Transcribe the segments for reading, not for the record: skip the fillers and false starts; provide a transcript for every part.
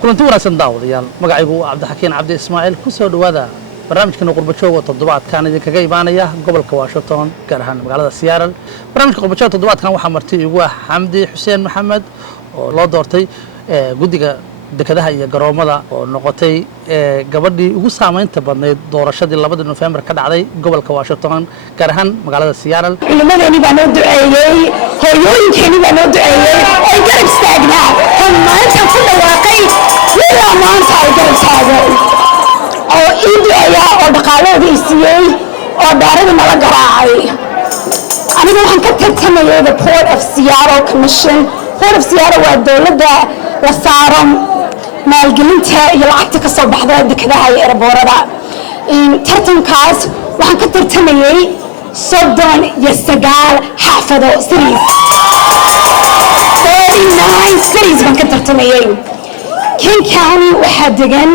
kulanti wanaagsan daawadayaal magacaygu Cabdixakiin Cabdi Ismaaciil ku soo dhawaada barnaamijkan qurbajoog toddobaadkan idinkaga imaanaya gobolka Washington gaar ahaan magaalada Seattle barnaamijka qurbajoog toddobaadkan waxa marti igu ah Xamdi Xuseen Maxamed oo loo doortay guddiga dekedaha iyo garoomada oo noqotay gabadhii ugu saameynta badnayd doorashadii 2 November ka dhacday gobolka Washington gaar ahaan magaalada Seattle culimadeeni baa noo duceeyay hooyooyinkeeni baa noo duceeyay ay garab istaagnaa kan maanta ku dhawaaqay ilaa maanta ay garab taagay oo ii duceeya oo dhaqaalooda i siiyey oo daarada nala garaacay aniga waxaan ka tartamayay the Port of Seattle Commission Port of Seattle waa dowladda la saaro maalgelinta iyo lacagta ka soo baxda dekedaha iyo eraboorada tartankaas waxaan ka tartamayay 39 xaafado cities 39 cities baan ka tartamayay King County waxaa degan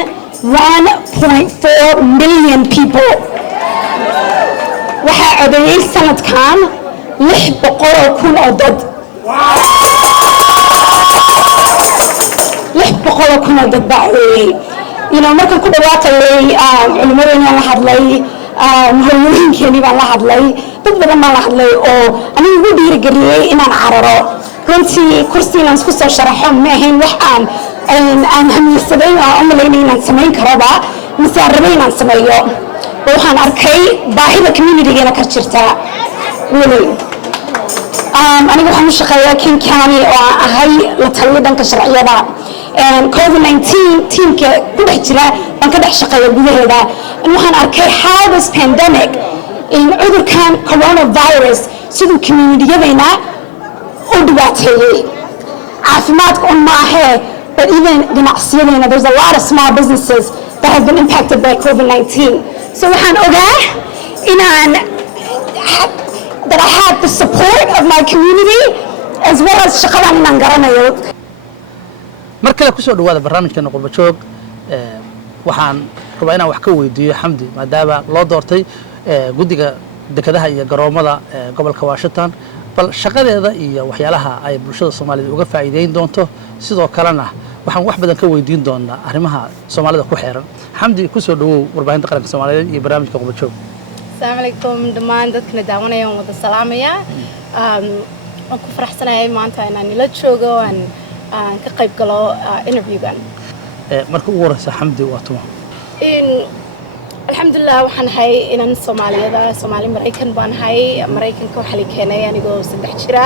1.4 million people waxaa codeeyay sanadkan 600,000 oo dad 600,000 dad baa codeeyay markaan ku dhawaaqayay culimadeena la hadlay hooyooyinkeeni baan la hadlay dad badan baan la hadlay oo aniga ugu dhiirigeliyey inaan cararo runtii kursi inaan isku soo sharaxo ma ahayn wax aan hamiirsaday oo u malaynay inaan samayn karoba mise aan rabay inaan sameeyo waxaan arkay baahida communitygeena ka jirta really aniga waxaan u shaqeeyaa King County oo aan ahay la taliyo dhanka sharciyada COVID-19 teamka ku dhex jira baan ka dhex shaqeeya gudaheeda waxaan arkay how this pandemic cudurkan coronavirus siduu communityadayna u dhibaateeyey caafimaadka un maahe but even ganacsiyadayna there's a lot of small businesses that have been impacted by COVID-19 so waxaan ogaa inaan that I had the support of my community as well as shaqadan inaan garanayo markale ku soo dhawaada barnaamijkan qurbajoog waxaan rabaa inaan wax ka weydiiyo Xamdi maadaama loo doortay guddiga dekedaha iyo garoomada gobolka Washington bal shaqadeeda iyo waxyaalaha ay bulshada Soomaaliyeed uga faa'iideyn doonto sidoo kalena waxaan wax badan ka weydiin doonaa arrimaha Soomaalida ku xeeran Xamdi ku soo dhawow warbaahinta qaranka Soomaaliyeed iyo barnaamijka qurbajoog السلام عليكم دمان dadkana daawanaya oo wada salaamaya aan ku faraxsanahay maanta inaan ila joogo aan ka qayb galo interviewgan marka ugu horeysa Xamdi waa tuma alxamdulillah waxaan hay inaan Soomaali Mareykan baan hay Mareykanka waxa la keenay anigoo 3 jira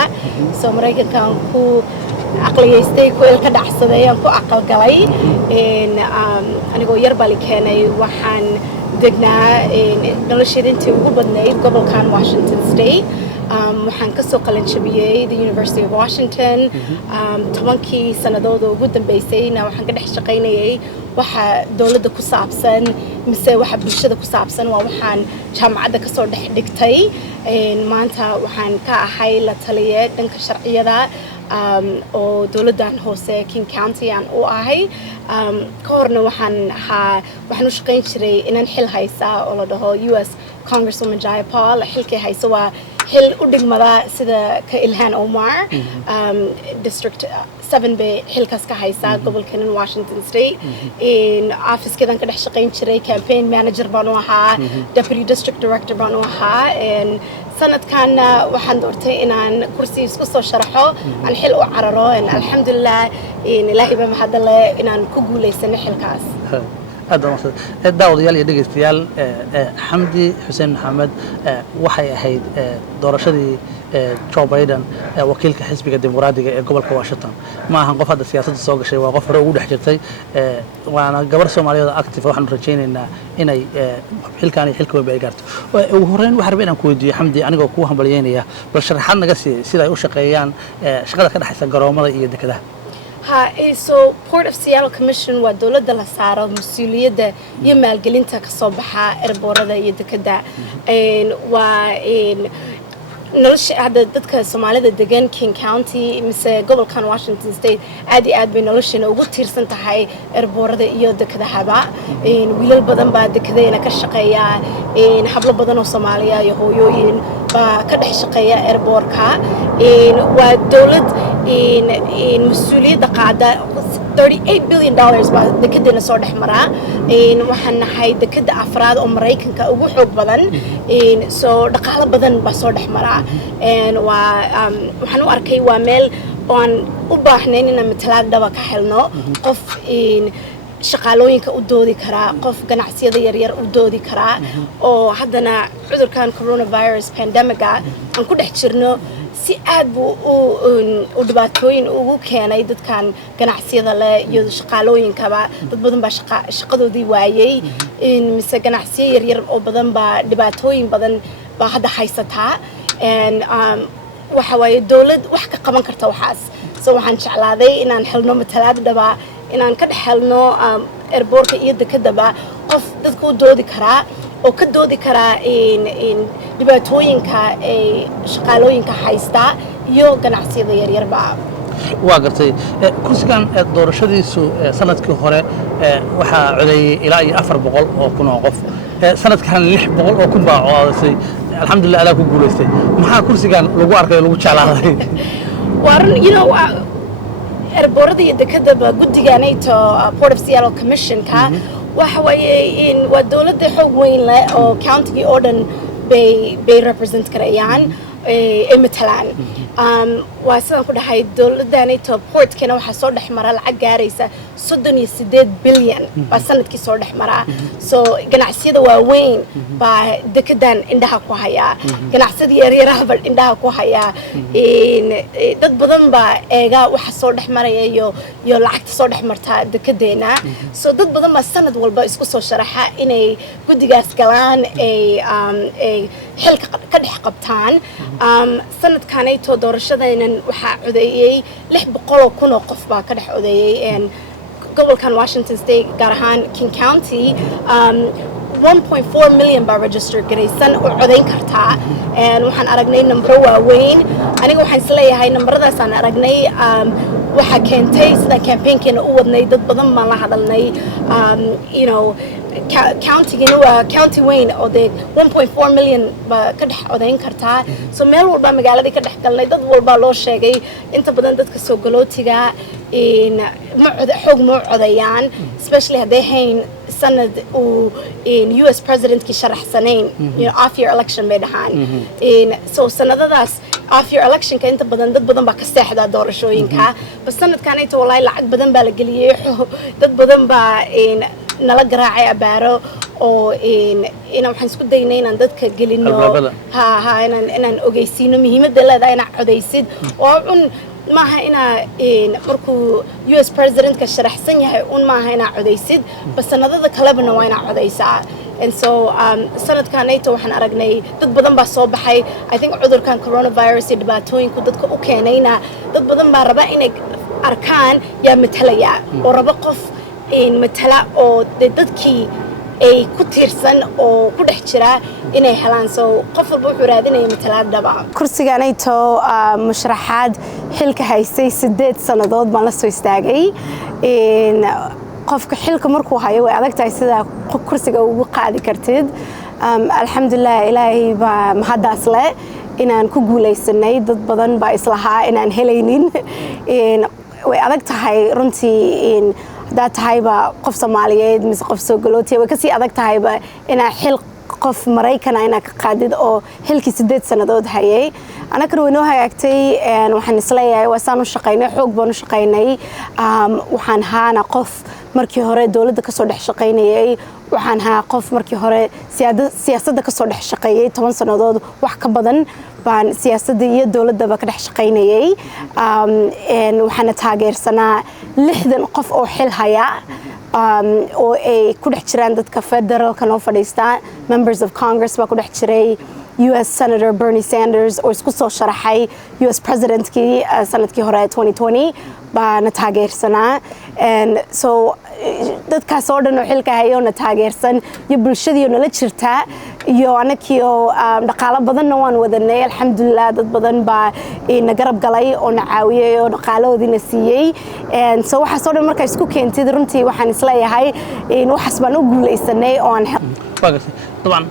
soo Mareykankan ku aqliyeystay ku ilka dhacsaday aan ku aqal galay anigoo yar baa la keenay waxaan degnaa noloshayda intii ugu badnayd gobolkan Washington State waxaan ka soo qalin jabiyay the University of Washington 10 sanadood ugu dambeysayna waxaan ka dhex shaqaynayay waxa dawladda ku saabsan mise waxa bulshada ku saabsan waa waxaan jaamacadda ka soo dhex dhigtay maanta waxaan ka ahay la taliye dhanka sharciyada oo dawladdan hoose King County aan u ahay ka horna waxaan u shaqayn jiray inaan xil haysa oo la dhaho US Congresswoman Jayapal xilkay haysa waa xil u dhigmada sida ka Ilhan Omar District 7 bay xilkaas ka haysa gobolkan Washington State office-keedan ka dhex shaqayn jiray campaign manager baan u ahaa deputy district director baan u ahaa sanadkan waxaan doortay inaan kursi isku soo sharaxo aan xil u cararo alxamdulillah ilaahay baa mahadale inaan ku guuleysano xilkaas daawadayaal iyo dhegeystayaal Xamdi Xuseen Maxamed waxay ahayd doorashadii Joe Biden wakiilka xisbiga dimuqraadiga ee gobolka Washington ma ahan qof hadda siyaasadda soo gashay waa qof hore ugu dhex jirtay waana gabar Soomaaliyeed active waxaan rajaynaynaa inay xilkan iyo xilka weyn ay gaarto ugu horeyn waxaan rabaa inaan ku weydiiyo Xamdi anigoo ku hambalyeynaya bal sharaxaad naga sii sida ay u shaqeeyaan shaqada ka dhaxaysa garoomada iyo dekedaha so Port of Seattle Commission waa dawladda la saaro mas'uuliyadda iyo maalgelinta ka soo baxa eraboorada iyo dekeda waa nolosha hadda dadka Soomaalida degan King County mise gobolkan Washington State aad bay noloshana ugu tiirsan tahay eraboorada iyo dekedahaba wiilal badan baa dekedeena ka shaqeeya hablo badan oo Soomaaliya iyo hooyooyin baa ka dhex shaqeeya eraboorka waa dawlad مسؤولية قاعدة $38 billion baa dekedana soo dhex maraa waxaan nahay dekeda afraad oo Mareykanka ugu xoog badan soo dhaqaale badan baa soo dhex maraa waxaan u arkay waa meel aan u baahnayn inaan matalaad dhaba ka helno qof shaqaalooyinka u doodi karaa qof ganacsiyada yaryar u doodi karaa oo haddana cudurkan coronavirus pandemiga aan ku dhex jirno si aad buu u dhibaatooyin ugu keenay dadkan ganacsiyada leh iyo shaqaalooyinkaba dad badan baa shaqadoodii waayay mise ganacsiyo yaryar oo badan baa dhibaatooyin badan baa hadda haysataa waxa waaye dowlad wax ka qaban karta waxaas so waxaan jeclaaday inaan helno matalaad dhaba inaan ka dhex helno airportka iyo dekedaba qof dadka u doodi karaa oo ka doodi karaa dhibaatooyinka ay shaqaalooyinka haysta iyo ganacsiyada yaryarba waa gartay kursigan doorashadiisu sanadkii hore waxaa codeeyey ilaa iyo 400 oo kun oo qof sanadkan 600 oo kun baa codeysay alxamdulillah ala ku guuleystay maxaa kursigan lagu arkay lagu jeclaaday waa airportka iyo dekedaba guddiganayto Port of Seattle Commission-ka waxa waaye waa dowladda xoog weyn leh oo county oo dhan bay represent karayaan ay matalaan waa sidaan ku dhahay dowladdanayto portkana waxaa soo dhex mara lacag gaaraysa 38 bilyan baa sanadkii soo dhex maraa so ganacsiyada waaweyn baa dekedan indhaha ku hayaa ganacsiyada yaryaraha baa indhaha ku hayaa dad badan baa eega waxa soo dhex maraya iyo lacagta soo dhex martaa dekedeena so dad badan baa sanad walba isku soo sharaxa inay guddigaas galaan ay xilka ka dhex qabtaan sanadkanayto doorashadaynan waxaa codeeyey 600 kun oo qof baa ka dhex codeeyey gobolkan Washington State gaar ahaan King County 1.4 million baa register garaysan oo codeyn kartaa waxaan aragnay nambaro waaweyn aniga waxaan isleeyahay nambaradaas aan aragnay waxa keentay sida campaign-keena u wadnay dad badan baan la hadalnay county-gina waa county weyn oo dee 1.4 million baa ka dhex codeyn kartaa so meel walba magaaladii ka dhex galnay dad walba loo sheegay inta badan dadka soo galootiga xoog ma codeeyaan especially hadday hayn sanad uu US president-kii sharaxsanayn off year election bay dhahaan so sanadadaas off year electionka inta badan dad badan baa ka seexdaa doorashooyinka bas sanadkanayta wallaahi lacag badan baa la geliyey dad badan baa nala garaacay abaaro oo waxaan isku daynay inaan dadka gelino inaan ogeysiino muhiimadda leedahay inaad codeysid oo maaha inaa markuu US presidentka sharaxsan yahay maaha inaa codeysid bas sanadada kalebana waa inaa codeysaa and so sanadkanayto waxaan aragnay dad badan baa soo baxay I think cudurkan coronavirus iyo dhibaatooyinku dadka u keenayna dad badan baa raba inay arkaan yaa matalaya oo raba qof matala oo dadkii ay ku tiirsan oo ku dhex jira inay helaan so qof walba wuxuu raadinaya matalaad dhaba kursiganayto musharaxaad xilka haystay 8 sanadood baan la soo istaagay qofka xilka markuu hayo way adag tahay sida kursiga ugu qaadi kartid alxamdulillah ilaahay baa mahadaas leh inaan ku guuleysanay dad badan baa islahaa inaan helaynin way adag tahay runtii haddaad tahayba qof Soomaaliyeed mise qof soo galootiya way kasii adag tahayba inaa xil qof Maraykana inaa ka qaadid oo xilkii 8 sanadood hayay anakana waynoo hagaagtay waxaan isleeyahay waa saan u shaqaynay xoog baan u shaqaynay waxaan haana qof markii hore dowladda ka soo dhex shaqaynayay waxaan haa qof markii hore siyaasadda ka soo dhex shaqeeyay 10 sanadood wax ka badan baan siyaasadda iyo dowladdaba ka dhex shaqaynayay waxaana taageersanaa 60 qof oo xil haya oo ay ku dhex jiraan dadka federalka noo fadhiista members of Congress baa ku dhex jiray US Senator Bernie Sanders oo isku soo sharaxay US President-kii sanadkii hore 2020 baana taageersanaa and so dadkaas oo dhan oo xilka hayo na taageersan iyo bulshadii nala jirta iyo anakii dhaqaale badanna waan wadanay alxamdulillah dad badan baa na garab galay oo na caawiyay oo dhaqaalahoodina siiyey and so waxaas oo dhan markaa isku keentid runtii waxaan isleeyahay waxaas baan u guuleysanay oo aan طبعا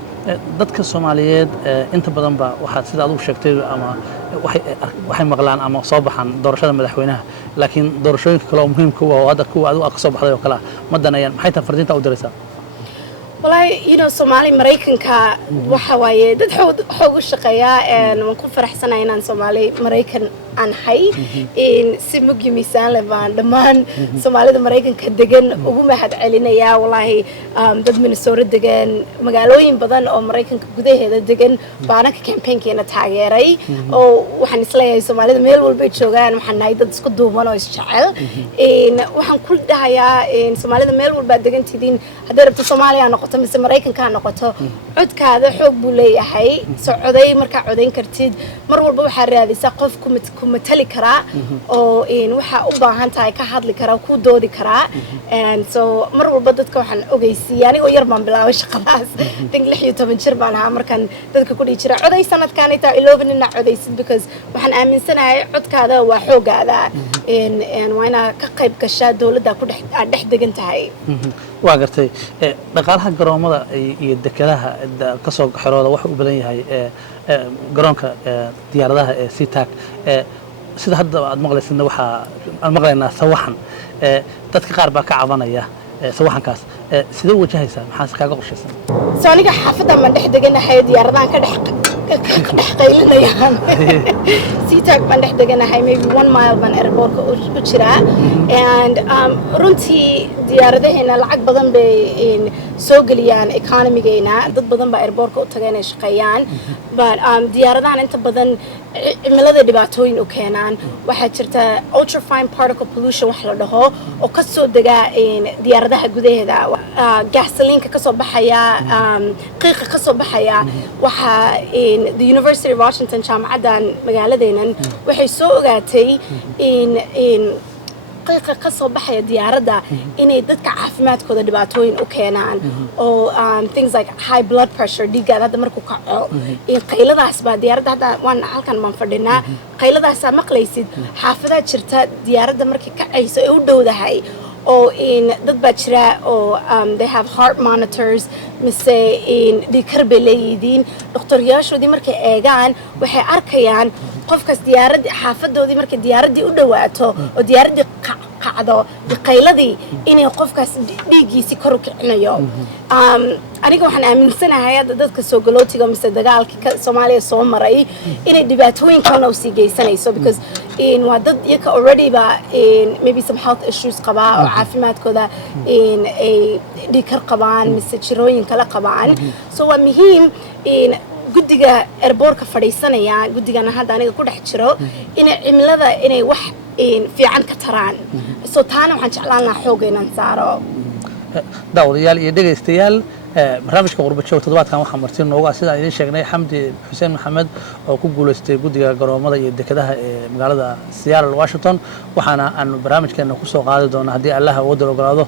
dadka Soomaaliyeed inta badan ba waxa sida aad u sheegtay ama waxay maqlaan ama soo baxan doorashada madaxweynaha laakiin doorashooyinka kale oo muhiimka ah oo hadda kuwa aad ka soo baxday oo kale ma danayaan maxay tahay fariinta u diraysaa والله Somali Maraykanka waxa waaye dad xoog u shaqeeya waan ku faraxsanahay inaan Somali Maraykan aan hay si mugi miisaan leh baan dhammaan Soomaalida Maraykanka degan ugu mahad celinaya wallahi dad Minnesota degan magaalooyin badan oo Maraykanka gudaheeda degan baana ka campaignkeena taageeray oo waxaan isleeyahay Soomaalida meel walba ay joogaan waxaan nahay dad isku duuban oo isjecel waxaan ku dhahayaa Soomaalida meel walba degan tidin haddii rabto Soomaaliya noqoto mise Maraykanka noqoto codkaada xoog buu leeyahay soo coday marka codayn kartid mar walba waxa raadisa qof ku matali kara oo waxa u baahan tahay ka hadli kara ku doodi kara and so mar walba dadka waxaan ogeysiiyay anigoo yar baan bilaabay shaqadaas think 16 jir baan ahaa markan dadka ku dhigi jiray coday sanadkan inta 11 ina codaysid because waxaan aaminsanahay codkaada waa xoogaada waa inaad ka qayb gashaa dawladda ku dhex degan tahay waa gartay dhaqaalaha garoomada iyo dekedaha ka soo xirooda waxa u badan yahay garoonka diyaaradaha ee SeaTac sida hadda aad maqlaysidna waxa aan maqlaynaa sawaxan dadka qaar baa ka cabanaya sawaxankaas sida wajahaysa maxaa kaaga qorshaysan soo aniga xaafadda ma dhex deganahay diyaaradahan ka dhex qaylinayaan SeaTac baan dhex deganahay maybe 1 mile baan airportka u jiraa and runtii diyaaradaheena lacag badan bay soo geliyaan economygeena dad badan baa airportka u tagay inay shaqeeyaan but diyaaradahan inta badan cimilada dhibaatooyin u keenaan waxaa jirta ultrafine particle pollution wax la dhaho oo ka soo dega diyaaradaha gudaheeda gasolinka ka soo baxaya qiiqa ka soo baxaya waxa the University of Washington jaamacadan magaaladeenan waxay soo ogaatay in qiiqa ka soo baxaya diyaaradda inay dadka caafimaadkooda dhibaatooyin u keenaan oo things like high blood pressure dhiiggaada hadda markuu kaco qayladaas baa diyaaradda hadda waan halkan baan fadhinaa qayladaasaa maqlaysid xaafadaa jirta diyaaradda markay kacayso ee u dhowdahay oo dad baa jira oo they have heart monitors mise dhiigkar bay leeyihiin dhakhtaryaashoodii markay eegaan waxay arkayaan qofkaas diyaaradii xaafadoodii markay diyaaraddii u dhawaato oo diyaaraddii qacdo qayladii inay qofkaas dhiiggiisii kor u kicinayo aniga waxaan aaminsanahay hadda dadka soo galootiga mise dagaalkii Soomaaliya soo maray inay dhibaatooyin kalena usii geysanayso because waa dad iyaka already ba maybe some health issues qabaa oo caafimaadkooda ay dhiigkar qabaan mise jirooyin kala qabaan so waa muhiim guddiga airportka fadhiisanaya guddigana hadda aniga ku dhex jiro inay cimilada inay wax fiican ka taraan so taana waxaan jeclaan lahaa xoog inaan saaro daawadayaal iyo dhegaystayaal barnaamijka qurbajoog toddobaadkan waxaa marti noogu ah sidaan idiin sheegnay Xamdi Xuseen Maxamed oo ku guuleystay guddiga garoomada iyo dekedaha ee magaalada Seattle Washington waxaana aan barnaamijkeena ku soo qaadi doonaa haddii Allah uu ogolaado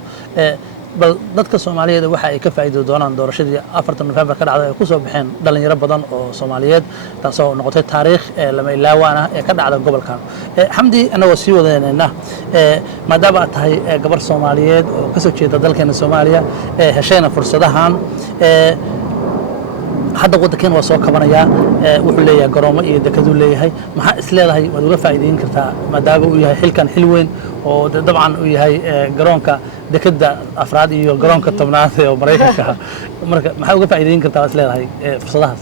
bal dadka Soomaaliyeed waxa ay ka faa'iido doonaan doorashadii 4 November ka dhacday ay ku soo baxeen dhalinyaro badan oo Soomaaliyeed taasoo noqotay taariikh lama ilaawaan ah ee ka dhacday gobolkan Xamdi anagoo sii wadaynayna maadaama aad tahay gabar Soomaaliyeed oo ka soo jeeda dalkeena Soomaaliya heshayna fursadahan hadda waddankeena waa soo kabanaya wuxuu leeyahay garoomo iyo dekedu leeyahay maxaa isleedahay waad uga faa'iideyn kartaa maadaama uu yahay xilkan xil weyn oo dabcan uu yahay garoonka dekeda afraad iyo garoonka tobnaad ee Mareykanka marka maxaa uga faa'iideyn kartaa isleedahay fursadahaas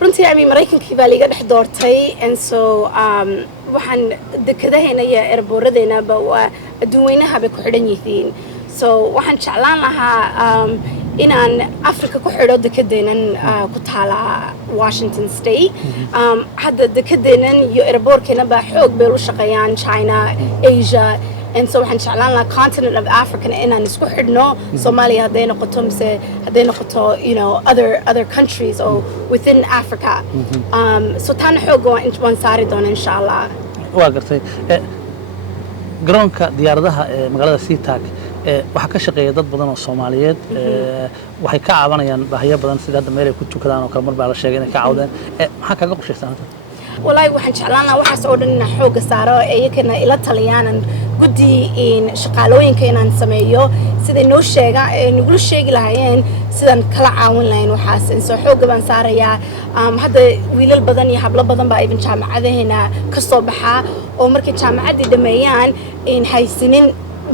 runtii Mareykankii baa liga dhex doortay and so waxaan dekedaheena iyo airportadeena ba adduunweynaha bay ku xidhan yihiin so waxaan jeclaan lahaa inaan Africa ku xidho dekedeenan ku taala Washington State hadda dekedeenan iyo airportkeena ba xoog bay u shaqeeyaan China Asia and so waxaan jeclaan lahaa continent of Africa inaan isku xidhno Soomaaliya hadday noqoto mise hadday noqoto other countries or within Africa so taana xoog waan saari doonaa insha Allah waa gartay garoonka diyaaradaha ee magaalada SeaTac waxa ka shaqeeya dad badan oo Soomaaliyeed waxay ka cabanayaan baahiyo badan sida hadda meel ay ku tukadaan oo kale mar baa la sheegay inay ka caawdeen maxaa kaga qorshaysan والله waxaan jeclaan lahaa waxaas oo dhan inaan xooga saaro iyagana ila taliyaan guddi in shaqaalooyinka inaan sameeyo sida noo sheega nugula sheegi lahaayeen sidaan kala caawin lahayn waxaas in soo xooga baan saarayaa hadda wiilal badan iyo hablo badan baa ibn jaamacadaheena ka soo baxa oo markay jaamacadii dhameeyaan in haysanin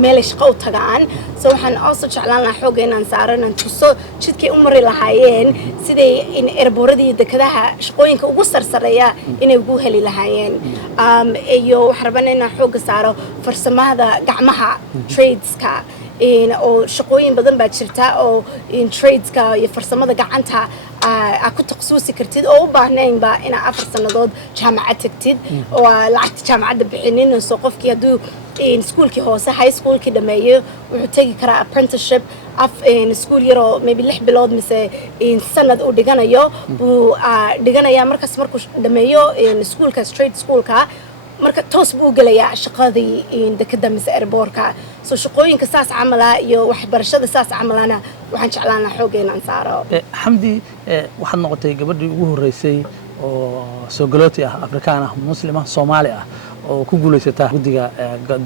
meel shaqo u tagaan so waxaan also jeclaan lahaa xooga inaan saaro inaan tuso jidkay u mari lahaayeen siday in erboorada iyo dekadaha shaqooyinka ugu sarsareeya inay ugu heli lahaayeen iyo waxaan rabaa inaan xooga saaro farsamada gacmaha tradeska oo shaqooyin badan baa jirta oo in tradeska iyo farsamada gacanta ku takhasusi kartid oo u baahnaynba inaa 4 sanadood jaamacad tagtid oo lacagta jaamacadda bixinin soo qofkii hadduu in schoolkii hoose high schoolkii dhameeyo wuxuu tegi karaa apprenticeship in school yaro maybe 6 bilood mise in sanad uu dhiganayo buu dhiganayaa markaas markuu dhameeyo in schoolka straight schoolka marka toos buu galayaa shaqadii in dekada mise airportka soo shaqooyinka saas camala iyo waxbarashada saas camalana waxaan jeclaan lahaa xoog inaan saaro xamdi waxaad noqotay gabadhii ugu horeysay oo soo galooti ah afrikaan ah muslima Soomaali ah oo ku guuleysata guddiga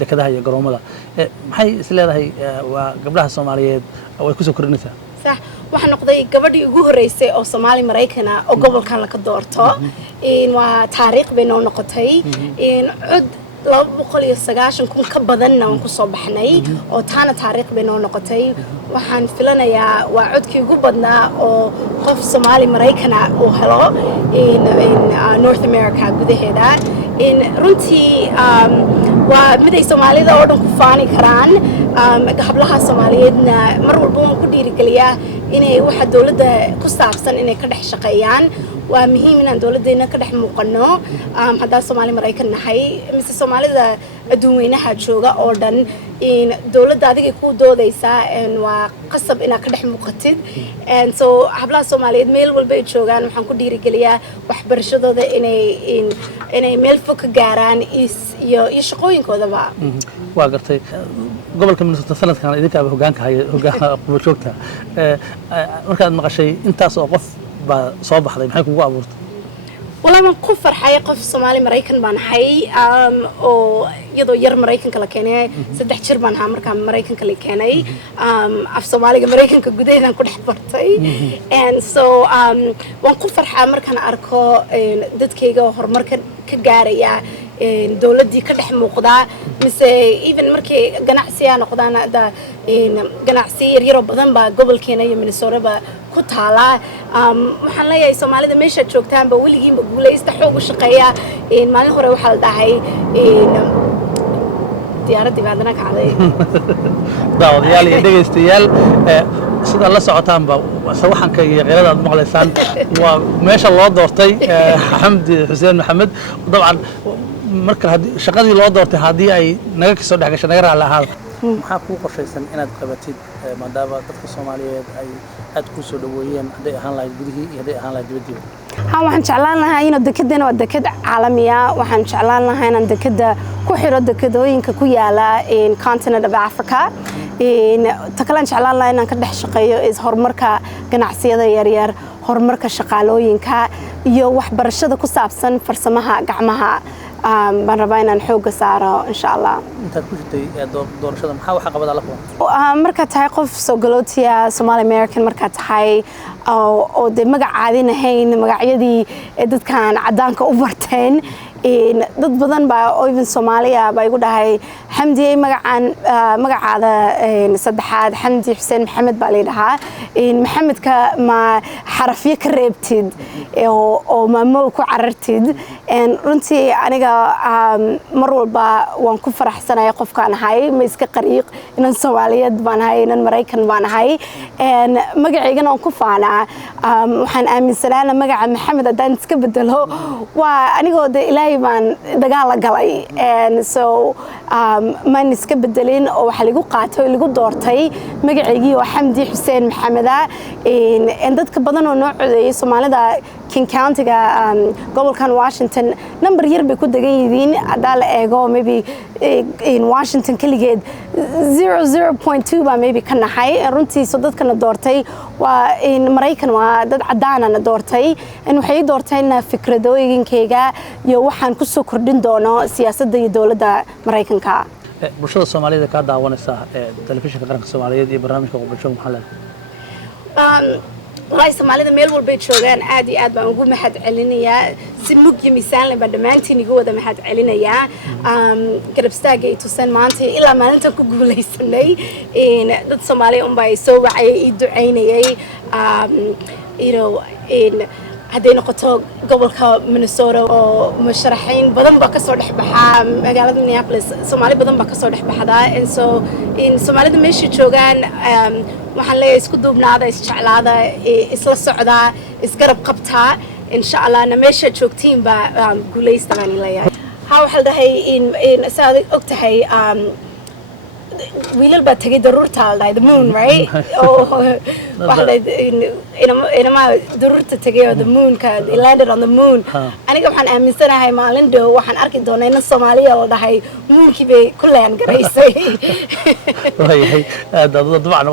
dekadaha iyo garoomada maxay is leedahay waa gabdhaha Soomaaliyeed way ku soo kordhinaysaa صح waxaan noqday gabadhii ugu horeysay oo Soomaali Mareykan ah oo gobolkan la ka doorto in waa taariikh bay noo noqotay in cod 290 ka badanna waan ku soo baxnay oo taana taariikh bay noo noqotay waxaan filanayaa waa codkii ugu badnaa oo qof Soomaali Mareykan ah oo helo in North America gudaheeda in runtii waa miday Soomaalida oo dhan ku faani karaan gabdhaha Soomaaliyeedna mar walba waan ku dhiirigeliyaa inay waxa dawladda ku saabsan inay ka dhex shaqeeyaan waa muhiim inaan dawladdeena ka dhex muuqano hadaa Soomaali Mareykan nahay mise Soomaalida adduunweynaha jooga oo dhan in dawladda adiga ku doodaysa waa qasab inaad ka dhex muuqatid so hablaha Soomaaliyeed meel walba ay joogaan waxaan ku dhiirigeliyaa waxbarashadooda inay meel fog ka gaaraan iyo shaqooyinkoodaba waa gartay gobolka Minnesota sanadkan idinka hoggaanka qubo joogta markaad maqashay intaas oo qof baa soo baxday maxay kugu abuurtay والله ما كفر حياة قف سومالي مريكان بان حي أو يدو ير مريكان كلا كناي سدح شربان هامر كان مريكان كلا كناي أف سومالي مريكان كجودة إذا كل حبرتي and so وان كفر حامر كان أركو دت كيجا هرمر كجارية دولتي كده موقدا مثل even مركي جناحسيا نقدانا دا جناحسير يرو بدن با قبل كنا يمين الصورة با كتالا محل يا سومالي ده مش هتشوكتان بقولي بقولي استحوق الشقية ما له روح على داعي ديارتي بعدنا كعلي داود يالي يدق استيال sida la socotaan ba sawaxanka iyo qeyrada aad maqlaysaan waa meesha loo doortay Xamdi Xuseen Maxamed dabcan marka shaqadii loo doortay hadii ay naga soo dhaxgasho naga raali ahaad maxaa ku qorshaysan inaad qabatid maadaama dadka Soomaaliyeed ay aad ku soo dhaweeyeen haday ahaan lahayd gudihii iyo haday ahaan lahayd dibadda waxaan jeclaan lahaa in dekedana waa deked caalamiya waxaan jeclaan lahaa in dekeda ku xiro dekedooyinka ku yaala in continent of Africa takalan jeclaan lahaa inaan ka dhex shaqeeyo horumarka ganacsiyada yaryar horumarka shaqaalooyinka iyo waxbarashada ku saabsan farsamaha gacmaha baan rabaa inaan xooga saaro insha Allah inta ku jirtay doorashada maxaa waxa qabada la kulan marka tahay qof soo galootiya Somali American marka tahay oo de magacaadina hayn magacyadii dadkan cadaanka u barteen dad badan baa oo even Soomaaliya baa igu dhahay Xamdi magacaada saddexaad Xamdi Xuseen Maxamed baa leedahay Maxamedka ma xarafyo ka reebtid oo maamo ku carartid runtii aniga mar walba waan ku faraxsanahay qofkaan ahay ma iska qariiq inaan Soomaaliyeed baan ahay inaan Mareykan baan ahay magaceygana aan ku faanaa waxaan aaminsanahay magaca Maxamed hadaan iska bedelo waa anigoo ilaahay baan dagaal galay so man iska bedelin oo waxa lagu qaatay lagu doortay magaceygii oo Xamdi Xuseen Maxamed dadka badan oo noo codeeyay Soomaalida laakiin countiga gobolkan Washington number yar bay ku degan yihiin hadaa la eego maybe in Washington kaligeed 0.2 baa maybe ka naxay runtii soo dadkana doortay waa in Mareykan waa dad cadaanana doortay in waxay doorteen fikradooyinkayga iyo waxaan ku soo kordhin doono siyaasadda iyo dawladda Mareykanka bulshada Soomaaliyeed ka daawanaysa telefishinka qaranka Soomaaliyeed iyo barnaamijka bulshada maxalliga والله Soomaalida meel walba ay joogaan aad iyo aad baan ugu mahad celinayaa si mug iyo miisaan leh baan dhamaantiin igu wada mahad celinayaa garab istaag ay tusan maanta ilaa maalinta ku guuleysanay in dad Soomaali ay soo wacay ii duceynayay you know in hadday noqoto gobolka Minnesota oo musharaxiin badan baa ka soo dhaxbaxa magaalada Minneapolis Soomaali badan baa ka soo dhaxbaxda and so in Soomaalida meesha joogaan waxaan leeyahay isku duubnaada isjeclaada isla socda isgarab qabta insha Allah na meesha joogtiin ba guuleysta baan leeyahay waxa dhahay in saad ogtahay wiilal baa tagay daruurta la the moon right inama daruurta tagay the moon ka landed on the moon aniga waxaan aaminsanahay maalin dhow waxaan arki doonaa in Soomaaliya la dhahay moonkii bay ku laan garaysay dabcan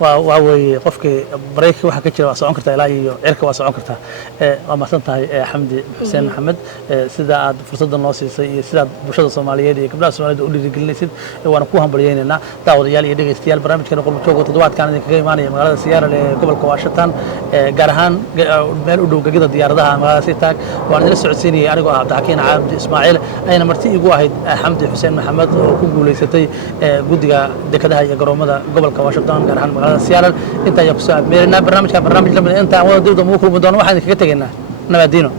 waa way qofkii break waxa ka jira waa socon kartaa ilaa iyo cirka waa socon kartaa waa mahadsan tahay Xamdi Xuseen Maxamed sida aad fursadda noo siisay iyo sida bulshada Soomaaliyeed iyo gabdhaha Soomaaliyeed u dhiirigelinaysid waana ku hambalyeynaa daawadayaal iyo dhageystayaal barnaamijkan qolka toddobaadkan idinkaga imaanaya magaalada Seattle ee gobolka Washington gaar ahaan meel u dhow gegida diyaaradaha magaalada Seattle waan idin socodsiinayay anigoo ah Cabdixakiin Cabdi Ismaaciil ayna marti igu ahayd Xamdi Xuseen Maxamed oo ku guuleysatay guddiga dekedaha iyo garoomada gobolka Washington gaar ahaan magaalada Seattle inta ay ku soo aadmeerina barnaamijka lamid inta wada dibadda ugu kulmi doono waxaan idinkaga tegaynaa nabadino